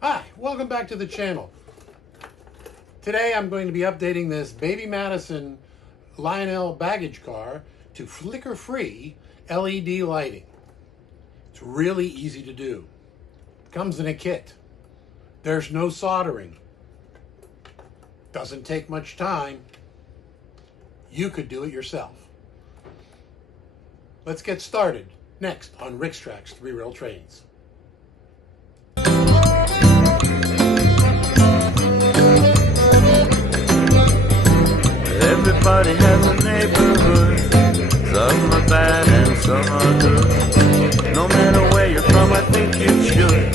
Hi, welcome back to the channel. Today I'm going to be updating this baby Madison Lionel baggage car to flicker-free LED lighting. It's really easy to do. It comes in a kit. There's no soldering. Doesn't take much time. You could do it yourself. Let's get started next on Rick's Tracks 3-Rail Trains. Everybody has a neighborhood. Some are bad and some are good. No matter where you're from, I think you should.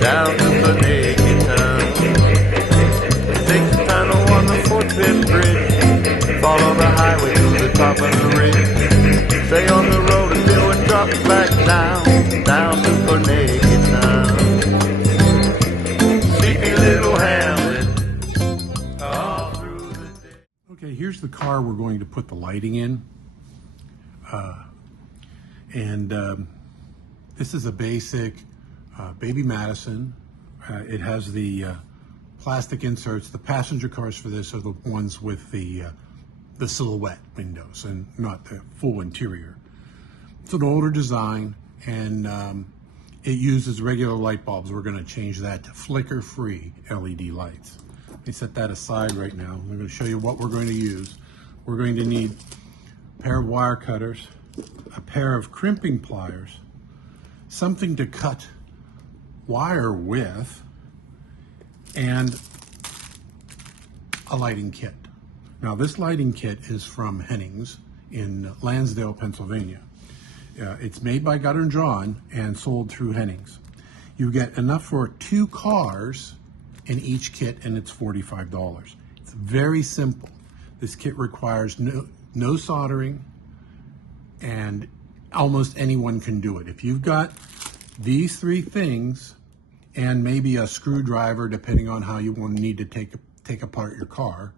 Down to the naked town. Take the time to walk the Fort Pitt Bridge. Follow the highway to the top of the ridge. Stay on the road until it drops back down. Down to the naked town. Sleepy little hamlet. All through the day. Okay, here's the car we're going to put the lighting in. This is a basic baby Madison. It has the plastic inserts. The passenger cars for this are the ones with the silhouette windows and not the full interior. It's an older design, and it uses regular light bulbs. We're going to change that to flicker-free LED lights. Let me set that aside right now. I'm going to show you what we're going to use. We're going to need a pair of wire cutters, a pair of crimping pliers, something to cut wire with, and a lighting kit. Now, this lighting kit is from Hennings in Lansdale, Pennsylvania. It's made by Gutter & John and sold through Hennings. You get enough for 2 cars in each kit, and it's $45. It's very simple. This kit requires no soldering, and almost anyone can do it. If you've got these 3 things and maybe a screwdriver, depending on how you will need to take apart your car,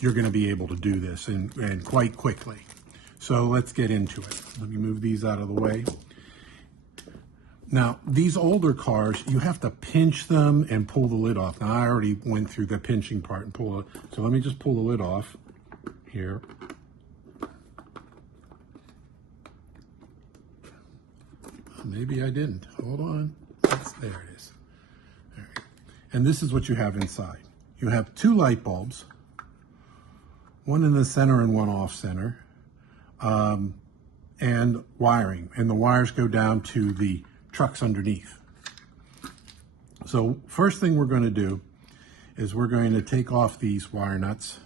you're going to be able to do this and quite quickly. So let's get into it. Let me move these out of the way. Now, these older cars, you have to pinch them and pull the lid off. Now, I already went through the pinching part and pull it. So let me just pull the lid off here. Maybe I didn't. Hold on. There it is. There. And this is what you have inside. You have 2 light bulbs, one in the center and one off center, and wiring. And the wires go down to the trucks underneath. So first thing we're going to do is we're going to take off these wire nuts.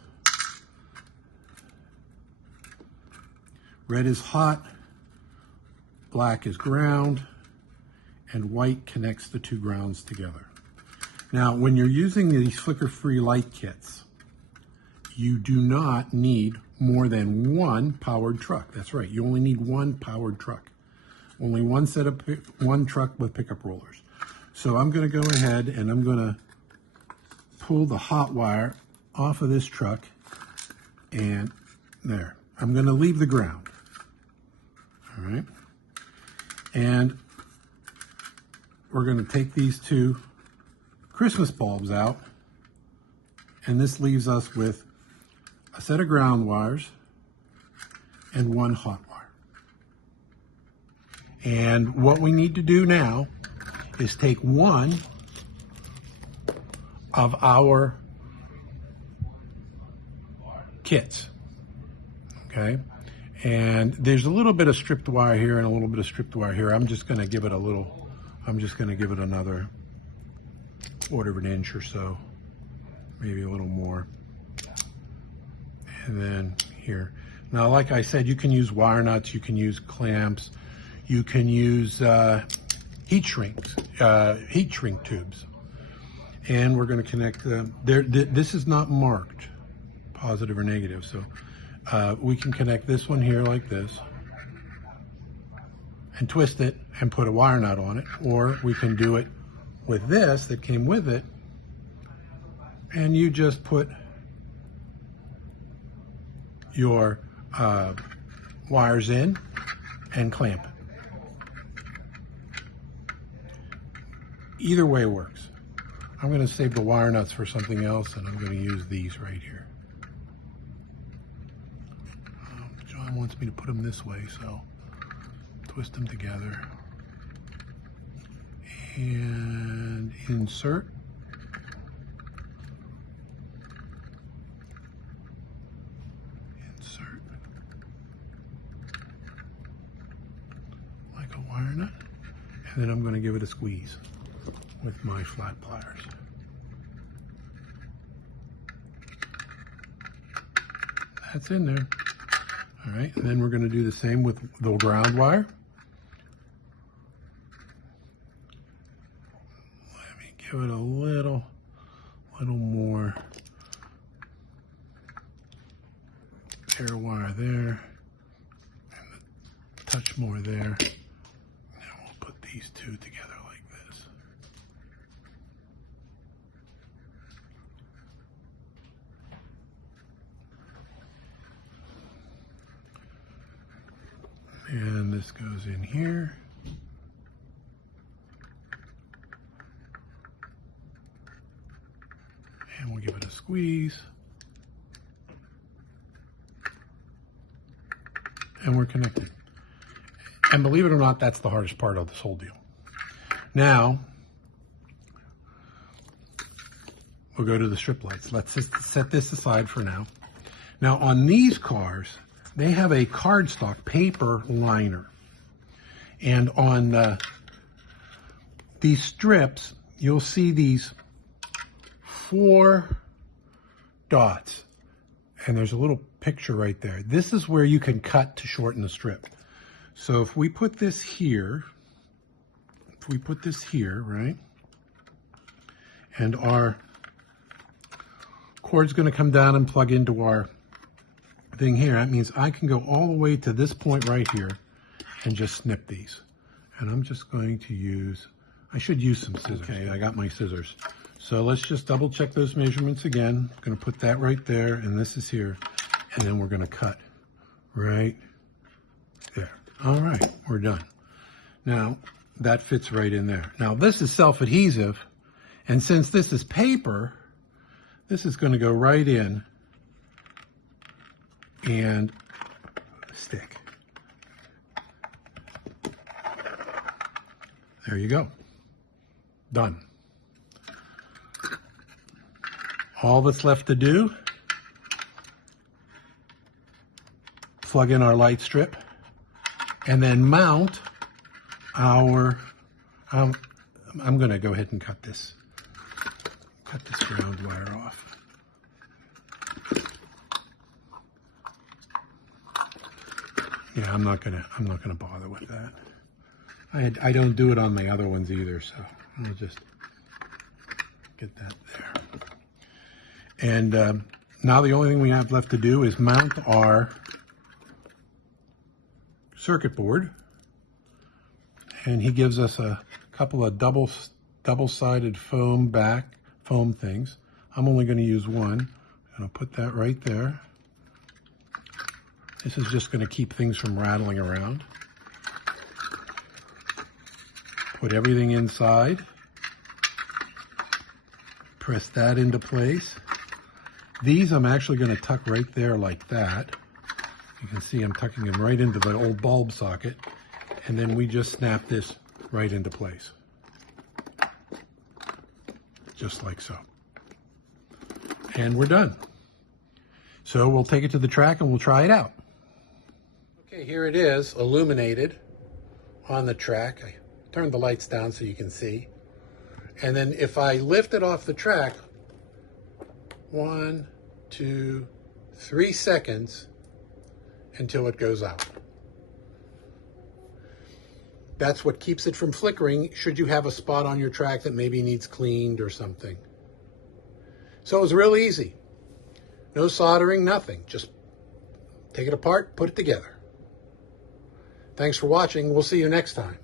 Red is hot, black is ground, and white connects the 2 grounds together. Now, when you're using these flicker-free light kits, you do not need more than 1 powered truck. That's right, you only need 1 powered truck. Only one truck with pickup rollers. So I'm going to go ahead and I'm going to pull the hot wire off of this truck, and there. I'm going to leave the ground. All right. And we're going to take these 2 Christmas bulbs out, and this leaves us with a set of ground wires and 1 hot wire. And what we need to do now is take one of our kits, okay? And there's a little bit of stripped wire here and a little bit of stripped wire here. I'm just gonna give it another 1/4 of an inch or so, maybe a little more. And then here. Now, like I said, you can use wire nuts, you can use clamps, you can use heat shrink tubes. And we're going to connect them. This is not marked positive or negative, so we can connect this one here like this and twist it and put a wire nut on it, or we can do it with this that came with it, and you just put your wires in and clamp it. Either way works. I'm going to save the wire nuts for something else, and I'm going to use these right here. John wants me to put them this way, so twist them together and insert. Insert like a wire nut, and then I'm going to give it a squeeze with my flat pliers. That's in there. All right, and then we're going to do the same with the ground wire. Let me give it a little more bare wire there, and a touch more there. And we'll put these two together like this. And this goes in here. And we'll give it a squeeze. And we're connected. And believe it or not, that's the hardest part of this whole deal. Now, we'll go to the strip lights. Let's just set this aside for now. Now, on these cars, they have a cardstock paper liner. And on these strips, you'll see these 4 dots. And there's a little picture right there. This is where you can cut to shorten the strip. So if we put this here, right? And our cord's going to come down and plug into our thing here. That means I can go all the way to this point right here and just snip these. And I'm just going to use, I should use some scissors. Okay, I got my scissors. So let's just double check those measurements again. I'm going to put that right there, and this is here. And then we're going to cut right there. All right, we're done. Now, that fits right in there. Now, this is self-adhesive, and since this is paper, this is going to go right in and stick. There you go. Done. All that's left to do, plug in our light strip, and then mount our, I'm going to go ahead and cut this ground wire off. Yeah, I'm not gonna bother with that. I don't do it on the other ones either, so I'll just get that there. And now the only thing we have left to do is mount our circuit board. And he gives us a couple of double-sided foam things. I'm only going to use one. And I'll put that right there. This is just going to keep things from rattling around. Put everything inside. Press that into place. These I'm actually going to tuck right there like that. You can see I'm tucking them right into the old bulb socket. And then we just snap this right into place. Just like so. And we're done. So we'll take it to the track and we'll try it out. Okay, here it is, illuminated on the track. I turned the lights down so you can see. And then if I lift it off the track, 1, 2, 3 seconds until it goes out. That's what keeps it from flickering should you have a spot on your track that maybe needs cleaned or something. So it was real easy. No soldering, nothing. Just take it apart, put it together. Thanks for watching. We'll see you next time.